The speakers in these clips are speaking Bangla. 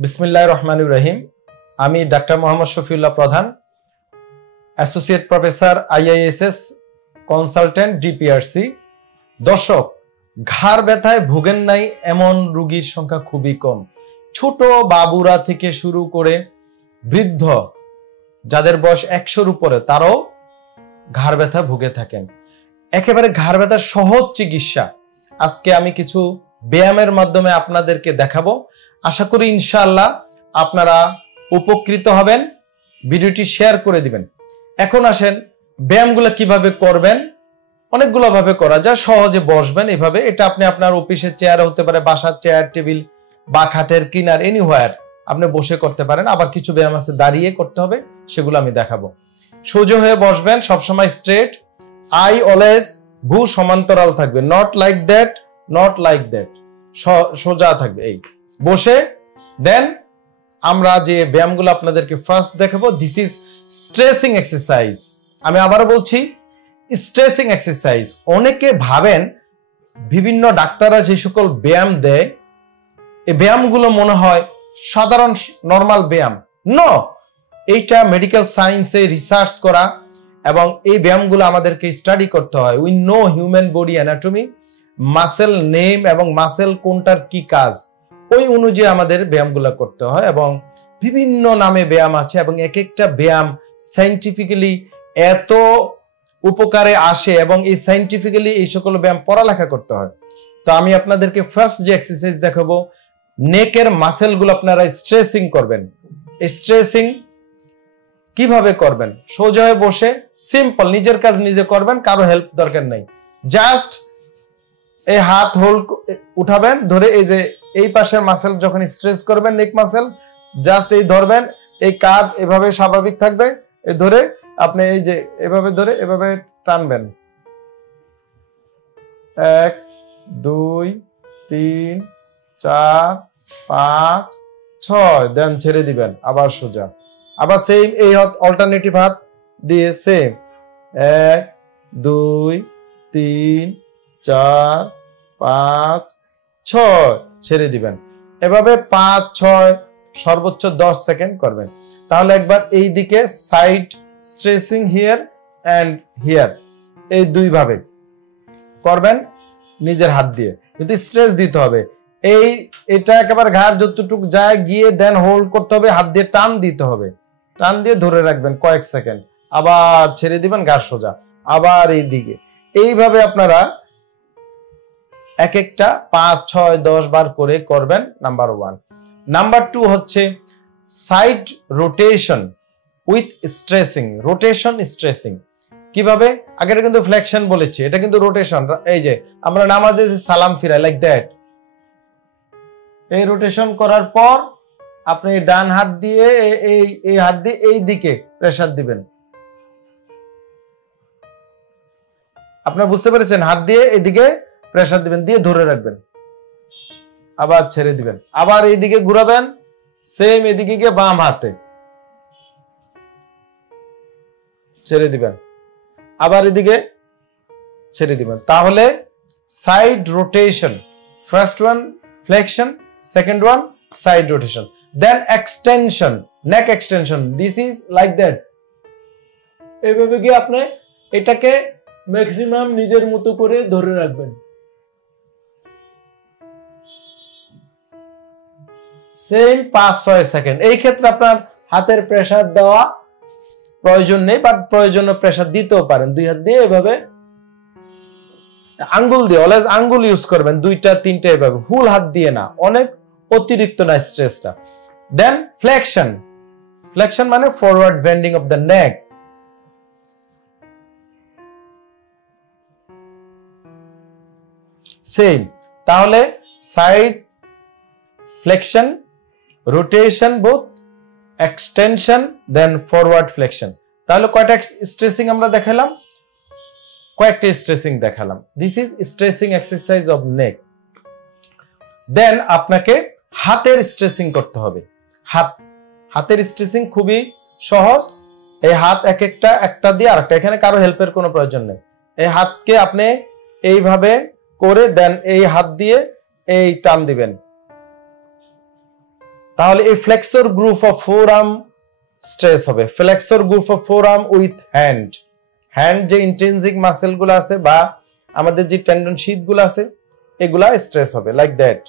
বিসমিল্লাহির রহমানির রহিম। আমি ডাক্তার মোহাম্মদ শফিউল্লাহ প্রধান, associate professor IISS consultant DPRC. দর্শক, ঘাড় ব্যথায় ভোগেন নাই এমন রোগীর সংখ্যা খুবই কম। ছোট বাবুরা থেকে শুরু করে বৃদ্ধ যাদের বয়স 100-র উপরে তারাও ঘাড় ব্যথা ভুগে থাকেন। একেবারে ঘাড় ব্যথার সহজ চিকিৎসা আজকে আমি কিছু ব্যায়ামের মাধ্যমে আপনাদেরকে দেখাবো। আশা করি ইনশাআল্লাহ আপনারা উপকৃত হবেন। ভিডিওটি শেয়ার করে দিবেন। এখন আসেন ব্যায়ামগুলো কিভাবে করবেন। অনেকগুলো ভাবে করা যায়। সহজে বসবেন এভাবে, এটা আপনি আপনার অফিসের চেয়ারে হতে পারে, বাসার চেয়ার টেবিল বা খাটের কিনার এনিহোয়ার আপনি বসে করতে পারেন। আবার কিছু ব্যায়াম আছে দাঁড়িয়ে করতে হবে, সেগুলো আমি দেখাবো। সোজা হয়ে বসবেন, সবসময় স্ট্রেট, আই অলওয়েজ, ভু সমান্তরাল থাকবে, not like that, not like that, সোজা থাকবে। এই বসে দেন আমরা যে ব্যায়ামগুলো আপনাদেরকে ফার্স্ট দেখাবো, দিস ইজ স্ট্রেসিং এক্সারসাইজ। আমি আবারও বলছি, স্ট্রেসিং এক্সারসাইজ। অনেকে ভাবেন বিভিন্ন ডাক্তাররা যে সকল ব্যায়াম দেয় এই ব্যায়ামগুলো মনে হয় সাধারণ নরমাল ব্যায়াম। নো, এইটা মেডিকেল সায়েন্সে রিসার্চ করা এবং এই ব্যায়ামগুলো আমাদেরকে স্টাডি করতে হয়। We know human body anatomy, muscle name এবং মাসেল কোনটার কি কাজ, ওই অনুযায়ী আমাদের ব্যায়ামগুলো করতে হয়। এবং বিভিন্ন নামে ব্যায়াম আছে এবং এক একটা ব্যায়াম সায়েন্টিফিক্যালি এত উপকারে আসে এবং এই সায়েন্টিফিক্যালি এই সকল ব্যায়াম পড়ালেখা করতে হয়। তো আমি আপনাদেরকে ফার্স্ট যে এক্সারসাইজ দেখাবো, নেকের মাসেলগুলো আপনারা স্ট্রেসিং করবেন। স্ট্রেসিং কিভাবে করবেন? সোজা হয়ে বসে সিম্পল নিজের কাজ নিজে করবেন, কারো হেল্প দরকার নাই। জাস্ট এই হাত হোল্ড উঠাবেন ধরে, এই যে এই পাশের মাসেল যখন স্ট্রেস করবেন, নেক মাসেল জাস্ট এই ধরবেন, এই কাঁধ এভাবে স্বাভাবিক থাকবে, এই ধরে আপনি এই যে এভাবে ধরে এভাবে টানবেন, 1 2 3 4 5 6, দেন ছেড়ে দিবেন, আবার সোজা, আবার সেম এই অল্টারনেটিভ হাত দিয়ে সেম 1 2 3 4 5 6, ছেড়ে দিবেন। এভাবে 5 6 সর্বোচ্চ 10 সেকেন্ড করবেন। তাহলে একবার এই দিকে side stressing here and here, এই দুই ভাবে করবেন নিজের হাত দিয়ে, কিন্তু স্ট্রেস দিতে হবে। এটা একেবারে ঘাড় যতটুকু যায় গিয়ে দেন হোল্ড করতে হবে, হাত দিয়ে টান দিতে হবে, টান দিয়ে ধরে রাখবেন কয়েক সেকেন্ড, আবার ছেড়ে দিবেন, ঘাড় সোজা, আবার এই দিকে। এইভাবে আপনারা এক একটা 5 6 10 বার করে করবেন। নাম্বার 1। নাম্বার 2 হচ্ছে side rotation with tracing. Rotation tracing কিভাবে? আগেটা কিন্তু ফ্লেকশন বলেছি, এটা কিন্তু রোটেশন। এই যে আমরা নামাজে যে সালাম ফিরাই লাইক দ্যাট, এই রোটেশন করার পর আপনি ডান হাত দিয়ে এই হাত দিয়ে এই দিকে প্রেসার দিবেন। আপনারা বুঝতে পেরেছেন? হাত দিয়ে এদিকে প্রেসার দিবেন, দিয়ে ধরে রাখবেন, আবার ছেড়ে দিবেন, আবার এইদিকে ঘুরাবেন, সেম এদিকে গিয়ে বাম হাতে ছেড়ে দিবেন, আবার এদিকে ছেড়ে দিবেন। তাহলে side rotation, first one flexion, second one side rotation, then extension, neck extension. This is like that. এইভাবে গিয়ে আপনি এটাকে ম্যাক্সিমাম নিজের মতো করে ধরে রাখবেন, সেম 5 6 সেকেন্ড। এই ক্ষেত্রে আপনার হাতের প্রেসার দেওয়া প্রয়োজন নেই, বাট প্রয়োজনে প্রেসার দিতেও পারেন। দুই হাত দিয়ে এভাবে, আঙ্গুল দিয়ে, অলওয়েজ আঙ্গুল ইউজ করবেন, 2টা 3টা এভাবে, ফুল হাত দিয়ে না, অনেক অতিরিক্ত না স্ট্রেসটা। Then flexion. ফ্লেকশন মানে forward bending of the neck. Same. তাহলে side flexion, rotation both, extension, then forward flexion. তাহলে কয়টা স্ট্রেসিং আমরা দেখালাম? কয়েকটা স্ট্রেসিং দেখালাম। This is stretching exercise of neck. Then আপনাকে হাতের স্ট্রেসিং করতে হবে। হাতের স্ট্রেসিং খুবই সহজ। এই হাত একটা দিয়ে আরেকটা, এখানে কারো হেল্পের কোনো প্রয়োজন নেই। এই হাতকে আপনি এইভাবে করে দেন এই হাত দিয়ে এই টান দিবেন, তাহলে এই flexor group of forearm stretch হবে, flexor group of forearm with hand. Hand যে ইন্ট্রিনসিক মাসেল গুলো আছে বা আমাদের যে টেন্ডন শীথ গুলো আছে এগুলা স্ট্রেস হবে, লাইক দ্যাট।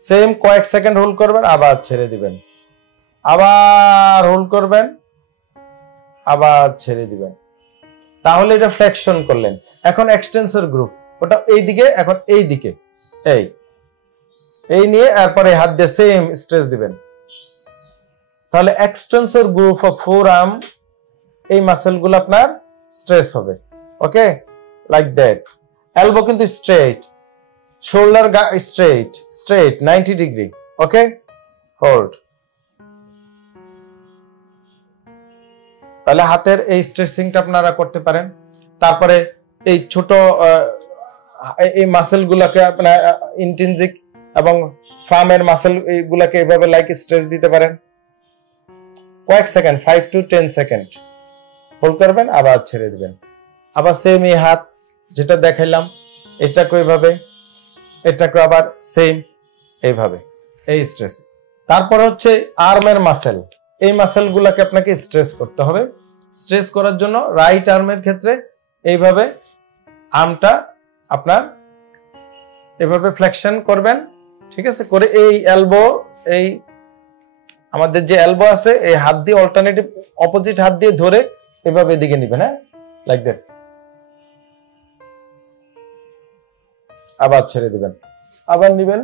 সেম কয়েক সেকেন্ড হোল্ড করবেন, আবার ছেড়ে দিবেন, আবার হোল্ড করবেন, আবার ছেড়ে দিবেন। তাহলে এটা ফ্লেকশন করলেন। এখন এক্সটেন্সর গ্রুপ, ওটা এই দিকে, এখন এই দিকে, এই নিয়ে এরপরে হাত দিয়ে সেম স্ট্রেস দিবেন। তাহলে এক্সটেন্সর গ্রুপ অফ ফোরআর্ম, এই মাসেল গুলো আপনার স্ট্রেস হবে। Okay, like that. এলবো কিন্তু straight, shoulder straight, straight 90 degree. Okay, hold. তাহলে হাতের এই স্ট্রেচিংটা আপনারা করতে পারেন। তারপরে এই ছোট এই মাসেল গুলাকে আপনার ইন্ট্রিনসিক এবং ফার্মের মাসেল এইগুলাকে এইভাবে লাইক স্ট্রেচ দিতে পারেন। কয়েক সেকেন্ড, 5 to 10 সেকেন্ড হোল্ড করবেন, আবার ছেড়ে দিবেন। আবার সেম এই হাত যেটা দেখাইলাম এটাকে এইভাবে, এটাকে আবার সেম এইভাবে, এই স্ট্রেস। তারপর হচ্ছে আর্মের মাসেল, এই মাসেল গুলাকে আপনাকে স্ট্রেস করতে হবে। স্ট্রেস করার জন্য রাইট আর্মের ক্ষেত্রে এইভাবে আর্মটা আপনার এভাবে ফ্লেকশন করবেন, ঠিক আছে, করে এই এলবো, এই আমাদের যে এলবো আছে এই হাত দিয়ে অল্টারনেটিভ অপোজিট হাত দিয়ে ধরে এভাবে এদিকে নিবেন, হ্যাঁ, লাইক দ্যাট। আবার ছেড়ে দিবেন, আবার নিবেন,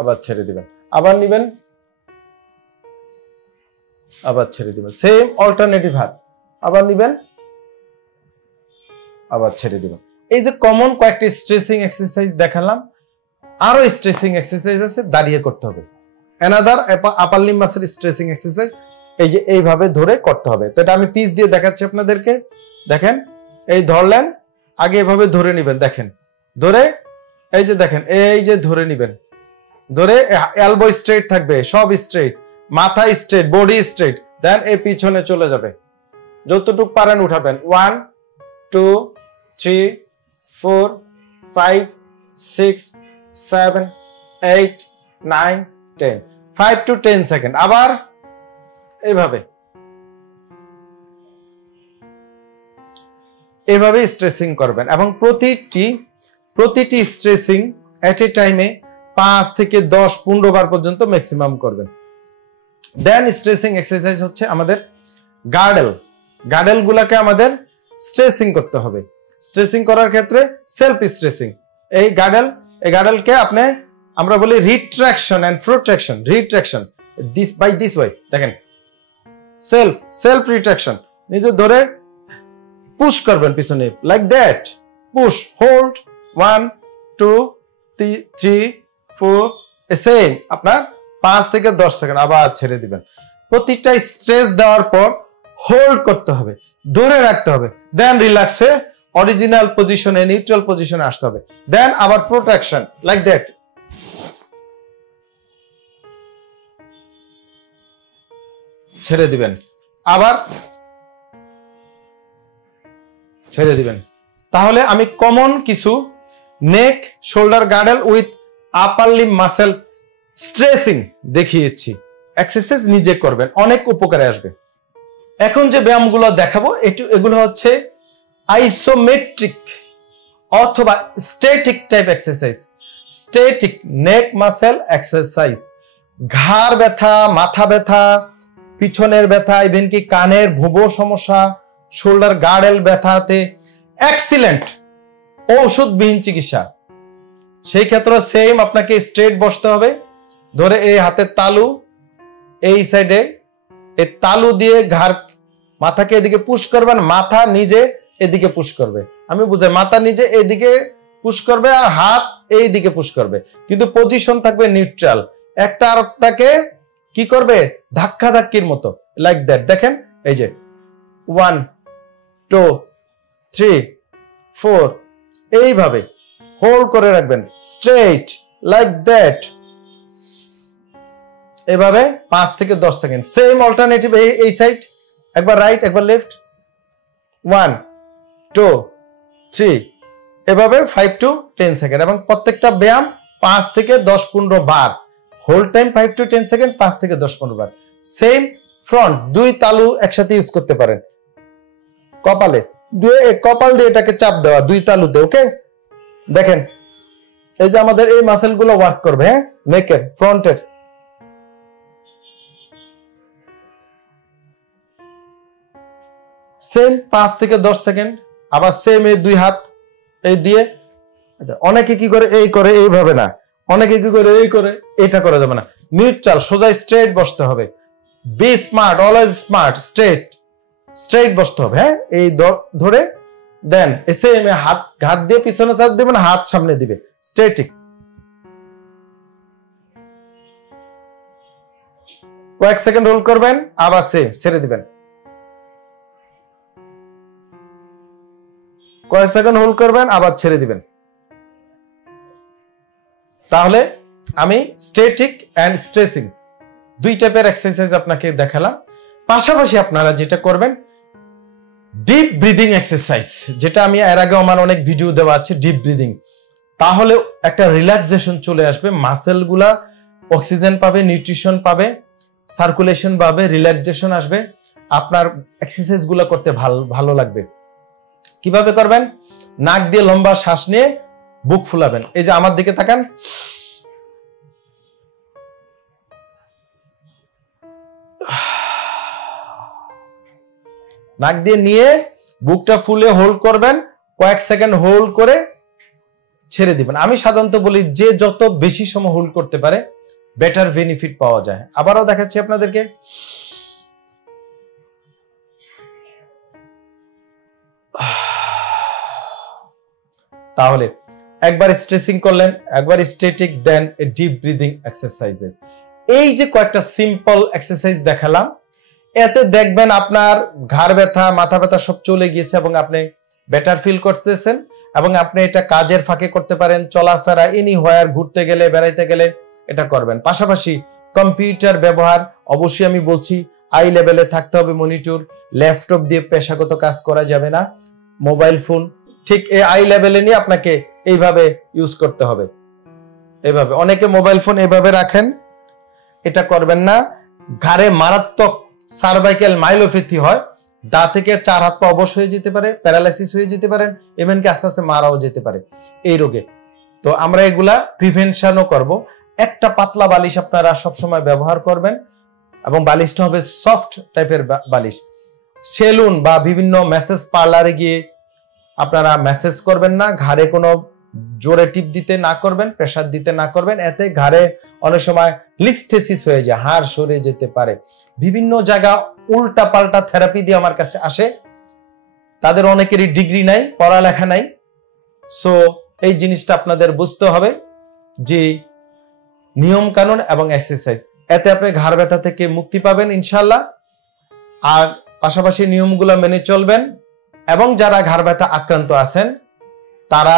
আবার ছেড়ে দিবেন, আবার নিবেন, আবার ছেড়ে দিবেন। সেম অল্টারনেটিভ হাত, আবার নিবেন, আবার ছেড়ে দিবেন। এই যে কমন কয়েকটি স্ট্রেচিং এক্সারসাইজ দেখালাম, আরো স্ট্রেচিং এক্সারসাইজ আছে, দাঁড়িয়ে করতে হবে। অ্যানাদার আপার লিম্ব মাসেল স্ট্রেচিং এক্সারসাইজ, এই যে এইভাবে ধরে করতে হবে। তো এটা আমি পিস দিয়ে দেখাচ্ছি আপনাদেরকে। দেখেন, এই ধরলেন, আগে এভাবে ধরে নিবেন, দেখেন, ধরে এই যে দেখেন, এই যে ধরে নিবেন, ধরে এলবো স্ট্রেট থাকবে, সব স্ট্রেট, মাথা স্ট্রেট, বডি স্ট্রেট, দেন এই পিছনে চলে যাবে, যতটুকু পারেন উঠাবেন। 1 2 3 4 5 6 7 8 9 10, 5 to 10 সেকেন্ড। আবার এইভাবে, এভাবে স্ট্রেচিং করবেন এবং প্রতিটি স্ট্রেচিং এট এ টাইমে 5 থেকে 10-15 বার পর্যন্ত ম্যাক্সিমাম করবেন। দেন স্ট্রেচিং এক্সারসাইজ হচ্ছে আমাদের গার্ডেল গুলাকে আমাদের স্ট্রেচিং করতে হবে। স্ট্রেচিং করার ক্ষেত্রে সেলফ স্ট্রেচিং, এই গার্ডেলকে আপনি আমরা বলি retraction and protraction. Retraction by this way, দেখেন, সেলফ রিট্রাকশন, নিজে ধরে পুশ করবেন পিছনে, like that, push, hold, 1 2 3 4, same আপনার 5 থেকে 10 সেকেন্ড, আবার ছেড়ে দিবেন। প্রতিটা স্ট্রেস দেওয়ার পর হোল্ড করতে হবে, ধরে রাখতে হবে, দেন রিল্যাক্স হয়ে অরিজিনাল পজিশনে, নিউট্রাল পজিশনে আসতে হবে, দেন আবার প্রোটেকশন, লাইক দ্যাট। ছেড়ে দিবেন, আবার ছেড়ে দিবেন। তাহলে আমি কমন কিছু neck shoulder girdle with upper limb muscle stretching দেখিয়েছি। এক্সারসাইজ নিজে করবেন, অনেক উপকারে আসবে। এখন যে ব্যায়ামগুলো দেখাবো এগুলো হচ্ছে আইসোমেট্রিক অথবা স্ট্যাটিক টাইপ এক্সারসাইজ। স্ট্যাটিক নেক মাসেল এক্সারসাইজ, ঘাড় ব্যথা, মাথা ব্যথা, পিছনের ব্যথা, ইভেন কি কানের ভুবো সমস্যা, শোল্ডার গার্ডেল ব্যথাতে এক্সিলেন্ট ঔষধবিহীন চিকিৎসা। সেই ক্ষেত্রে সেম আপনাকে স্ট্রেট বসতে হবে, ধরে এই হাতের তালু এই সাইডে, এই তালু দিয়ে ঘাড় মাথাকে এদিকে পুশ করবেন, মাথা নিজে এদিকে পুশ করবে। আমি বুঝাই, মাথা নিজে এদিকে পুশ করবে আর হাত এই দিকে পুশ করবে, কিন্তু পজিশন থাকবে নিউট্রাল। একটা আরেকটাকে কি করবে, ধাক্কা ধাক্কির মতো, লাইক দ্যাট। দেখেন, এই যে 1 2 3 4, এইভাবে হোল্ড করে রাখবেন স্ট্রেট, লাইক দ্যাট। এভাবে 5 থেকে 10 সেকেন্ড। সেম অল্টারনেটিভ এই সাইড, একবার রাইট একবার লেফট, 1 2 3, এভাবে 5 to 10 সেকেন্ড। এবং প্রত্যেকটা ব্যায়াম 5 থেকে 10-15 বার, হোল্ড টাইম 5 to 10 সেকেন্ড, 5 থেকে 10-15 বার। সেম ফ্রন্ট, 2 তালু একসাথে ইউজ করতে পারেন কপালে দিয়ে, কপাল দিয়ে এটাকে চাপ দেওয়া 2 তালুতে। ওকে, দেখেন এই যে আমাদের এই মাসেল গুলো ওয়ার্ক করবে, হ্যাঁ, নেকের ফ্রন্টের। সেম 5 থেকে 10 সেকেন্ড। আবার সেম এই 2 হাত এই দিয়ে, অনেকে কি করে এই করে, এইভাবে না, অনেকে কি করে এই করে, এটা করা যাবে না, নিউট্রাল সোজা স্ট্রেট বসতে হবে। Be smart, always smart, straight বসতে হবে, হ্যাঁ, এই ধরে দেন সেম হাত দিয়ে পিছনে চাপ দিবেন, হাত সামনে দিবে, স্ট্রেটিক। কয়েক সেকেন্ড হোল্ড করবেন, আবার সেম ছেড়ে দিবেন, কয়েক সেকেন্ড হোল্ড করবেন, আবার ছেড়ে দিবেন। তাহলে আমি স্ট্যাটিক এন্ড স্ট্রেসিং 2 টাইপের এক্সারসাইজ আপনাকে দেখালাম। পাশাপাশি আপনারা যেটা করবেন, ডিপ ব্রিদিং এক্সারসাইজ, যেটা আমি এর আগে আমার অনেক ভিডিও দেওয়া আছে ডিপ ব্রিদিং। তাহলে একটা রিল্যাক্সেশন চলে আসবে, মাসেলগুলা অক্সিজেন পাবে, নিউট্রিশন পাবে, সার্কুলেশন পাবে, রিল্যাক্সেশন আসবে, আপনার এক্সারসাইজ গুলো করতে ভালো লাগবে। কিভাবে করবেন? নাক দিয়ে লম্বা শ্বাস নিয়ে বুক ফুলাবেন। এই যে আমার দিকে তাকান, নাক দিয়ে নিয়ে বুকটা ফুলে হোল্ড করবেন, কয়েক সেকেন্ড হোল্ড করে ছেড়ে দিবেন। আমি সাধারণত বলি যে যত বেশি সময় হোল্ড করতে পারে বেটার বেনিফিট পাওয়া যায়। আবারও দেখাচ্ছি আপনাদেরকে, তাহলে একবার স্ট্রেচিং করলেন, একবার স্ট্যাটিক, দেন ডিপ ব্রিদিং এক্সারসাইজেস। এই যে কয়েকটা সিম্পল এক্সারসাইজ দেখালাম, এতে দেখবেন আপনার ঘাড় ব্যথা, মাথা ব্যথা সব চলে গিয়েছে এবং আপনি বেটার ফিল করতেছেন। এবং আপনি এটা কাজের ফাঁকে করতে পারেন, চলাফেরা, এনিহোয়ার, ঘুরতে গেলে, বেড়াইতে গেলে এটা করবেন। পাশাপাশি কম্পিউটার ব্যবহার অবশ্যই আমি বলছি আই লেভেলে থাকতে হবে, মনিটর, ল্যাপটপ দিয়ে পেশাগত কাজ করা যাবে না, মোবাইল ফোন ঠিক এই আই লেভেলে নিয়ে আপনাকে এইভাবে ইউজ করতে হবে। এইভাবে অনেকে মোবাইল ফোন এইভাবে রাখেন, এটা করবেন না। ঘাড়ে মারাত্মক সার্ভাইকাল মাইলোপ্যাথি হয়, দা থেকে 4 হাত পা অবশ হয়ে যেতে পারে, প্যারালাইসিস হয়ে যেতে পারেন, এমনকি আস্তে আস্তে মারাও যেতে পারে এই রোগে। তো আমরা এগুলা প্রিভেনশনও করব। একটা পাতলা বালিশ আপনারা সবসময় ব্যবহার করবেন এবং বালিশটা হবে সফট টাইপের বালিশ। সেলুন বা বিভিন্ন ম্যাসেজ পার্লারে গিয়ে আপনারা ম্যাসেজ করবেন না, ঘাড়ে কোনো জোরে টিপ দিতে না করবেন, প্রেসার দিতে না করবেন, এতে ঘাড়ে অনেক সময় লিস্থেসিস হয়ে যায়, হাড় সরে যেতে পারে। বিভিন্ন জায়গা উল্টা পাল্টা থেরাপি দিয়ে আমার কাছে আসে, তাদের অনেকেরই ডিগ্রি নাই, পড়ালেখা নাই। সো এই জিনিসটা আপনাদের বুঝতে হবে যে নিয়ম কানুন এবং এক্সারসাইজ, এতে আপনি ঘাড় ব্যথা থেকে মুক্তি পাবেন ইনশাআল্লাহ। আর পাশাপাশি নিয়মগুলো মেনে চলবেন। এবং যারা ঘাড় ব্যথা আক্রান্ত আছেন তারা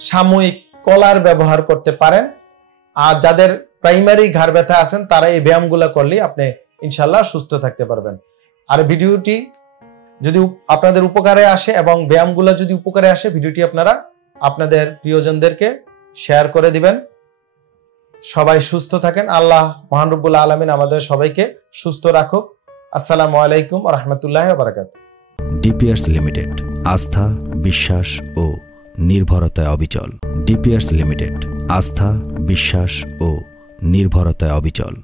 সাময়িক কলার ব্যবহার করতে পারেন। আর যাদের প্রাইমারি ঘাড় ব্যথা আছেন তারা এই ব্যায়ামগুলো করলে আপনি ইনশাআল্লাহ সুস্থ থাকতে পারবেন। আর ভিডিওটি যদি আপনাদের উপকারে আসে এবং ব্যায়ামগুলো যদি উপকারে আসে, ভিডিওটি আপনারা আপনাদের প্রিয়জনদেরকে শেয়ার করে দিবেন। সবাই সুস্থ থাকেন। আল্লাহ মহান রব্বুল আলামিন আমাদের সবাইকে সুস্থ রাখুক। আসসালামু আলাইকুম ওয়া রাহমাতুল্লাহি ওয়া বারাকাতুহু। ডিপিআরস লিমিটেড, আস্থা, বিশ্বাস ও নির্ভরতায় অবিচল। ডিপিআরস লিমিটেড, আস্থা, বিশ্বাস ও নির্ভরতায় অবিচল।